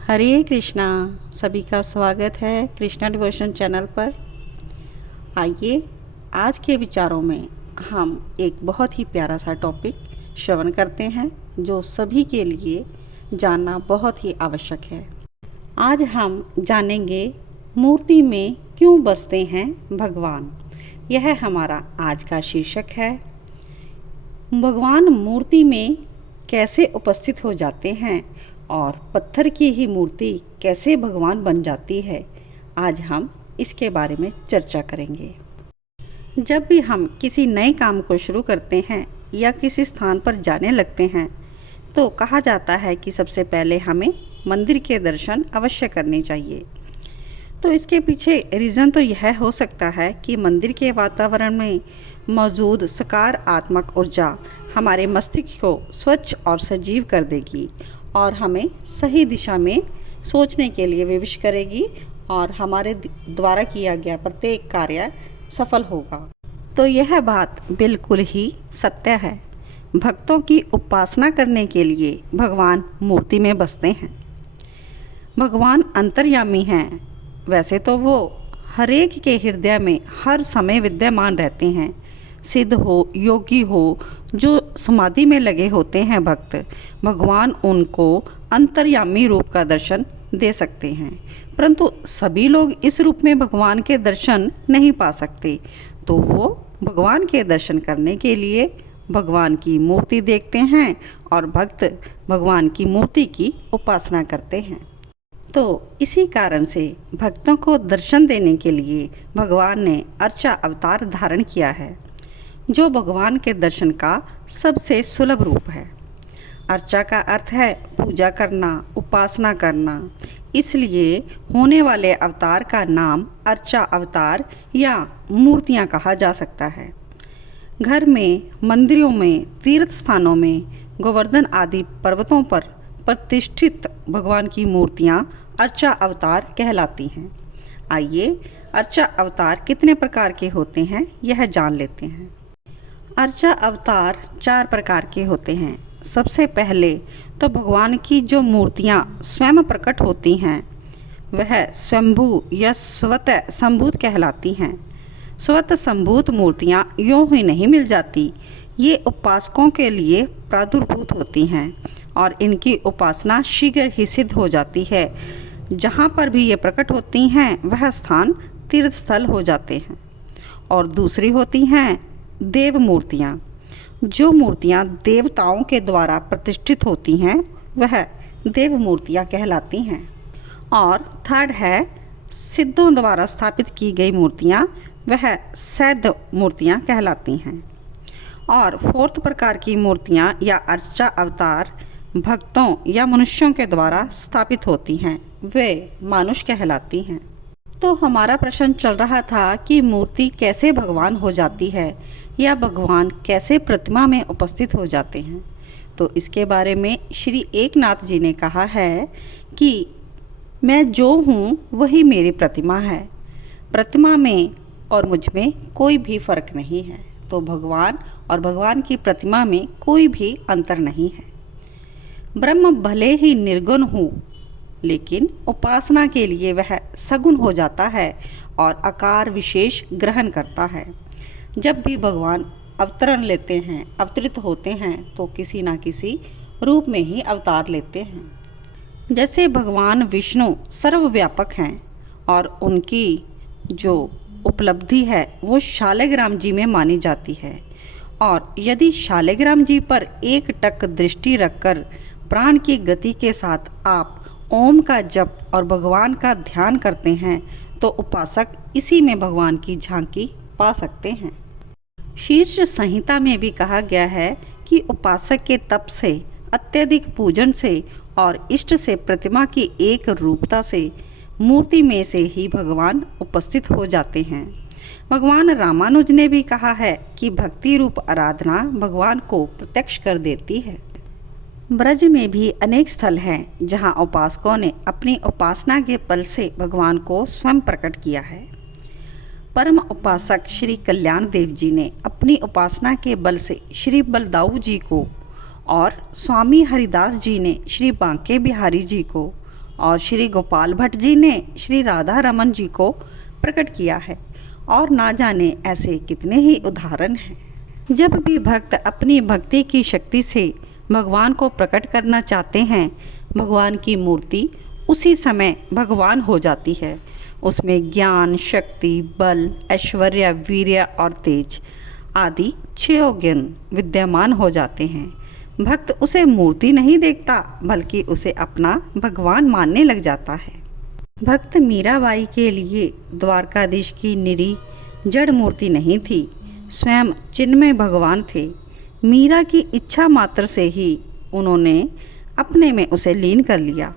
हरे कृष्णा। सभी का स्वागत है कृष्णा डिवोशन चैनल पर। आइए आज के विचारों में हम एक बहुत ही प्यारा सा टॉपिक श्रवण करते हैं जो सभी के लिए जानना बहुत ही आवश्यक है। आज हम जानेंगे मूर्ति में क्यों बसते हैं भगवान। यह हमारा आज का शीर्षक है। भगवान मूर्ति में कैसे उपस्थित हो जाते हैं और पत्थर की ही मूर्ति कैसे भगवान बन जाती है, आज हम इसके बारे में चर्चा करेंगे। जब भी हम किसी नए काम को शुरू करते हैं या किसी स्थान पर जाने लगते हैं तो कहा जाता है कि सबसे पहले हमें मंदिर के दर्शन अवश्य करने चाहिए। तो इसके पीछे रीज़न तो यह हो सकता है कि मंदिर के वातावरण में मौजूद सकारात्मक ऊर्जा हमारे मस्तिष्क को स्वच्छ और सजीव कर देगी और हमें सही दिशा में सोचने के लिए विवश करेगी और हमारे द्वारा किया गया प्रत्येक कार्य सफल होगा। तो यह बात बिल्कुल ही सत्य है। भक्तों की उपासना करने के लिए भगवान मूर्ति में बसते हैं। भगवान अंतर्यामी हैं। वैसे तो वो हरेक के हृदय में हर समय विद्यमान रहते हैं। सिद्ध हो, योगी हो, जो समाधि में लगे होते हैं भक्त, भगवान उनको अंतर्यामी रूप का दर्शन दे सकते हैं। परंतु सभी लोग इस रूप में भगवान के दर्शन नहीं पा सकते, तो वो भगवान के दर्शन करने के लिए भगवान की मूर्ति देखते हैं और भक्त भगवान की मूर्ति की उपासना करते हैं। तो इसी कारण से भक्तों को दर्शन देने के लिए भगवान ने अर्चा अवतार धारण किया है, जो भगवान के दर्शन का सबसे सुलभ रूप है। अर्चा का अर्थ है पूजा करना, उपासना करना। इसलिए होने वाले अवतार का नाम अर्चा अवतार या मूर्तियाँ कहा जा सकता है। घर में, मंदिरों में, तीर्थ स्थानों में, गोवर्धन आदि पर्वतों पर प्रतिष्ठित भगवान की मूर्तियाँ अर्चा अवतार कहलाती हैं। आइए अर्चा अवतार कितने प्रकार के होते हैं यह जान लेते हैं। अर्चा अवतार 4 प्रकार के होते हैं। सबसे पहले तो भगवान की जो मूर्तियाँ स्वयं प्रकट होती हैं वह स्वयंभू या स्वतः संभूत कहलाती हैं। स्वतः संभूत मूर्तियाँ यूँ ही नहीं मिल जाती, ये उपासकों के लिए प्रादुर्भूत होती हैं और इनकी उपासना शीघ्र ही सिद्ध हो जाती है। जहाँ पर भी ये प्रकट होती हैं वह स्थान तीर्थ स्थल हो जाते हैं। और दूसरी होती हैं देव मूर्तियाँ। जो मूर्तियाँ देवताओं के द्वारा प्रतिष्ठित होती हैं वह देव मूर्तियाँ कहलाती हैं। और थर्ड है सिद्धों द्वारा स्थापित की गई मूर्तियाँ, वह सिद्ध मूर्तियाँ कहलाती हैं। और फोर्थ प्रकार की मूर्तियाँ या अर्चा अवतार भक्तों या मनुष्यों के द्वारा स्थापित होती हैं, वे मानुष कहलाती हैं। तो हमारा प्रश्न चल रहा था कि मूर्ति कैसे भगवान हो जाती है या भगवान कैसे प्रतिमा में उपस्थित हो जाते हैं। तो इसके बारे में श्री एकनाथ जी ने कहा है कि मैं जो हूँ वही मेरी प्रतिमा है। प्रतिमा में और मुझ में कोई भी फर्क नहीं है। तो भगवान और भगवान की प्रतिमा में कोई भी अंतर नहीं है। ब्रह्म भले ही निर्गुण हो, लेकिन उपासना के लिए वह सगुण हो जाता है और आकार विशेष ग्रहण करता है। जब भी भगवान अवतरण लेते हैं, अवतरित होते हैं, तो किसी न किसी रूप में ही अवतार लेते हैं। जैसे भगवान विष्णु सर्वव्यापक हैं और उनकी जो उपलब्धि है वो शालिग्राम जी में मानी जाती है। और यदि शालिग्राम जी पर एक टक दृष्टि रखकर प्राण की गति के साथ आप ओम का जप और भगवान का ध्यान करते हैं तो उपासक इसी में भगवान की झांकी पा सकते हैं। शीर्ष संहिता में भी कहा गया है कि उपासक के तप से, अत्यधिक पूजन से और इष्ट से प्रतिमा की एक रूपता से मूर्ति में से ही भगवान उपस्थित हो जाते हैं। भगवान रामानुज ने भी कहा है कि भक्ति रूप आराधना भगवान को प्रत्यक्ष कर देती है। ब्रज में भी अनेक स्थल हैं जहां उपासकों ने अपनी उपासना के बल से भगवान को स्वयं प्रकट किया है। परम उपासक श्री कल्याण देव जी ने अपनी उपासना के बल से श्री बलदाऊ जी को और स्वामी हरिदास जी ने श्री बांके बिहारी जी को और श्री गोपाल भट्ट जी ने श्री राधा रमन जी को प्रकट किया है और ना जाने ऐसे कितने ही उदाहरण हैं। जब भी भक्त अपनी भक्ति की शक्ति से भगवान को प्रकट करना चाहते हैं, भगवान की मूर्ति उसी समय भगवान हो जाती है। उसमें ज्ञान, शक्ति, बल, ऐश्वर्य, वीर्य और तेज आदि 6 गुण विद्यमान हो जाते हैं। भक्त उसे मूर्ति नहीं देखता बल्कि उसे अपना भगवान मानने लग जाता है। भक्त मीराबाई के लिए द्वारकाधीश की निरी जड़ मूर्ति नहीं थी, स्वयं चिन्मय भगवान थे। मीरा की इच्छा मात्र से ही उन्होंने अपने में उसे लीन कर लिया।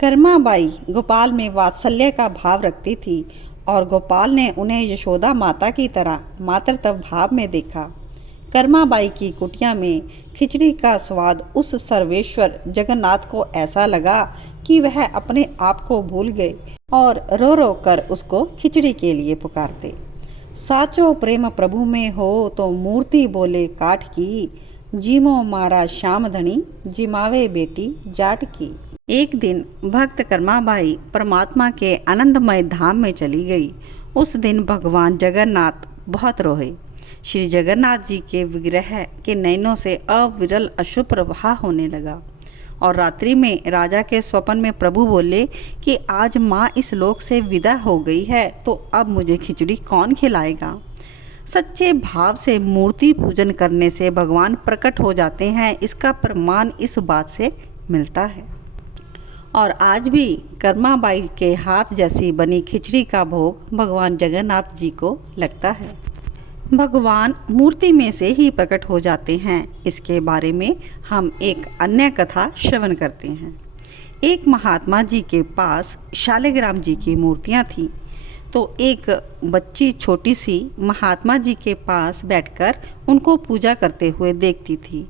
कर्माबाई गोपाल में वात्सल्य का भाव रखती थी और गोपाल ने उन्हें यशोदा माता की तरह मातृत्व भाव में देखा। कर्माबाई की कुटिया में खिचड़ी का स्वाद उस सर्वेश्वर जगन्नाथ को ऐसा लगा कि वह अपने आप को भूल गए और रो रो कर उसको खिचड़ी के लिए पुकारते। साचो प्रेम प्रभु में हो तो मूर्ति बोले काठ की, जीमो मारा श्याम धनी जिमावे बेटी जाट की। एक दिन भक्त कर्माबाई परमात्मा के आनंदमय धाम में चली गई। उस दिन भगवान जगन्नाथ बहुत रोए। श्री जगन्नाथ जी के विग्रह के नयनों से अविरल अश्रु प्रवाह होने लगा और रात्रि में राजा के स्वप्न में प्रभु बोले कि आज माँ इस लोक से विदा हो गई है तो अब मुझे खिचड़ी कौन खिलाएगा। सच्चे भाव से मूर्ति पूजन करने से भगवान प्रकट हो जाते हैं, इसका प्रमाण इस बात से मिलता है। और आज भी कर्माबाई के हाथ जैसी बनी खिचड़ी का भोग भगवान जगन्नाथ जी को लगता है। भगवान मूर्ति में से ही प्रकट हो जाते हैं, इसके बारे में हम एक अन्य कथा श्रवण करते हैं। एक महात्मा जी के पास शालिग्राम जी की मूर्तियाँ थीं, तो एक बच्ची छोटी सी महात्मा जी के पास बैठकर उनको पूजा करते हुए देखती थी।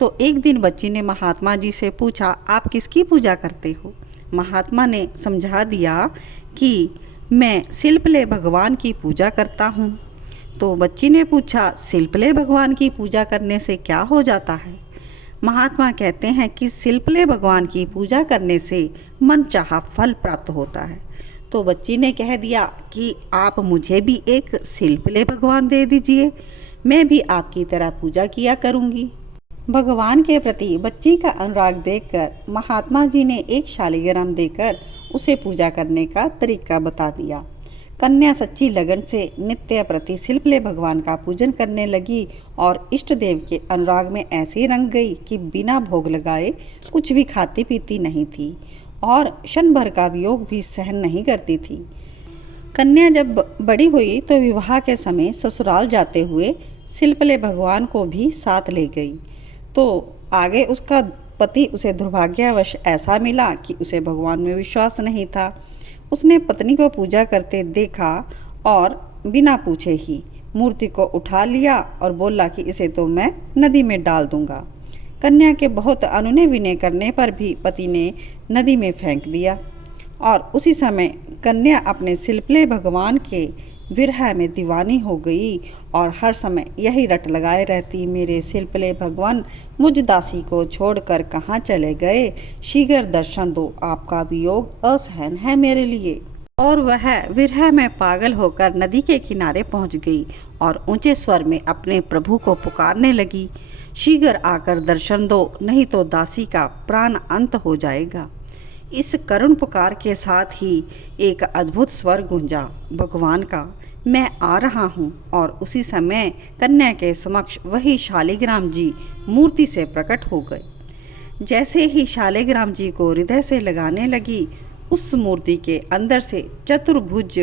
तो एक दिन बच्ची ने महात्मा जी से पूछा, आप किसकी पूजा करते हो? महात्मा ने समझा दिया कि मैं शिल्पले भगवान की पूजा करता हूँ। तो बच्ची ने पूछा, शिल्पले भगवान की पूजा करने से क्या हो जाता है? महात्मा कहते हैं कि शिल्पले भगवान की पूजा करने से मनचाहा फल प्राप्त होता है। तो बच्ची ने कह दिया कि आप मुझे भी एक शिल्पले भगवान दे दीजिए, मैं भी आपकी तरह पूजा किया करूँगी। भगवान के प्रति बच्ची का अनुराग देखकर महात्मा जी ने एक शालिग्राम देकर उसे पूजा करने का तरीका बता दिया। कन्या सच्ची लगन से नित्य प्रति शिल्पले भगवान का पूजन करने लगी और इष्ट देव के अनुराग में ऐसी रंग गई कि बिना भोग लगाए कुछ भी खाती पीती नहीं थी और क्षण भर का वियोग भी सहन नहीं करती थी। कन्या जब बड़ी हुई तो विवाह के समय ससुराल जाते हुए शिल्पले भगवान को भी साथ ले गई। तो आगे उसका पति उसे दुर्भाग्यवश ऐसा मिला कि उसे भगवान में विश्वास नहीं था। उसने पत्नी को पूजा करते देखा और बिना पूछे ही मूर्ति को उठा लिया और बोला कि इसे तो मैं नदी में डाल दूंगा। कन्या के बहुत अनुनय विनय करने पर भी पति ने नदी में फेंक दिया और उसी समय कन्या अपने शिल्पले भगवान के विरह में दीवानी हो गई और हर समय यही रट लगाए रहती, मेरे शिल्पले भगवान मुझ दासी को छोड़कर कहाँ चले गए, शीघ्र दर्शन दो, आपका वियोग असहन है मेरे लिए। और वह विरह में पागल होकर नदी के किनारे पहुँच गई और ऊंचे स्वर में अपने प्रभु को पुकारने लगी, शीघ्र आकर दर्शन दो, नहीं तो दासी का प्राण अंत हो जाएगा। इस करुण पुकार के साथ ही एक अद्भुत स्वर गूंजा भगवान का, मैं आ रहा हूँ। और उसी समय कन्या के समक्ष वही शालिग्राम जी मूर्ति से प्रकट हो गए। जैसे ही शालिग्राम जी को हृदय से लगाने लगी, उस मूर्ति के अंदर से चतुर्भुज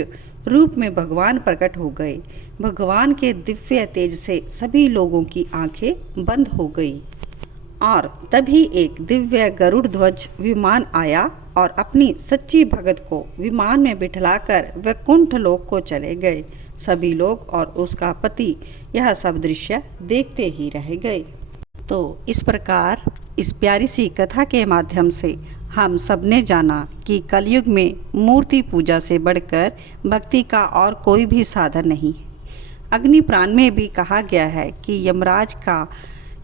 रूप में भगवान प्रकट हो गए। भगवान के दिव्य तेज से सभी लोगों की आंखें बंद हो गई और तभी एक दिव्य गरुड़ ध्वज विमान आया और अपनी सच्ची भगत को विमान में बिठलाकर वैकुंठ लोक को चले गए। सभी लोग और उसका पति यह सब दृश्य देखते ही रह गए। तो इस प्रकार इस प्यारी सी कथा के माध्यम से हम सब ने जाना कि कलयुग में मूर्ति पूजा से बढ़कर भक्ति का और कोई भी साधन नहीं है। अग्नि पुराण में भी कहा गया है कि यमराज का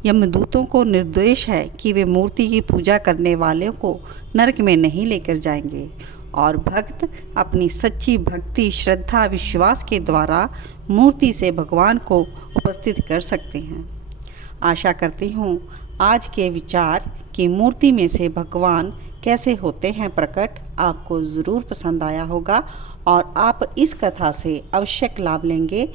यमदूतों को निर्देश है कि वे मूर्ति की पूजा करने वालों को नरक में नहीं लेकर जाएंगे और भक्त अपनी सच्ची भक्ति, श्रद्धा, विश्वास के द्वारा मूर्ति से भगवान को उपस्थित कर सकते हैं। आशा करती हूँ आज के विचार कि मूर्ति में से भगवान कैसे होते हैं प्रकट आपको ज़रूर पसंद आया होगा और आप इस कथा से आवश्यक लाभ लेंगे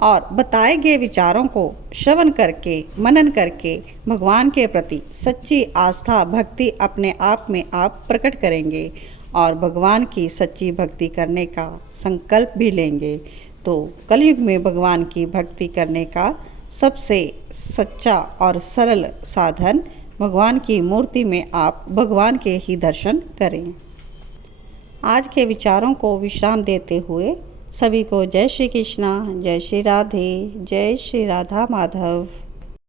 और बताए गए विचारों को श्रवण करके, मनन करके भगवान के प्रति सच्ची आस्था, भक्ति अपने आप में आप प्रकट करेंगे और भगवान की सच्ची भक्ति करने का संकल्प भी लेंगे। तो कलयुग में भगवान की भक्ति करने का सबसे सच्चा और सरल साधन भगवान की मूर्ति में आप भगवान के ही दर्शन करें। आज के विचारों को विश्राम देते हुए सभी को जय श्री कृष्णा, जय श्री राधे, जय श्री राधा माधव।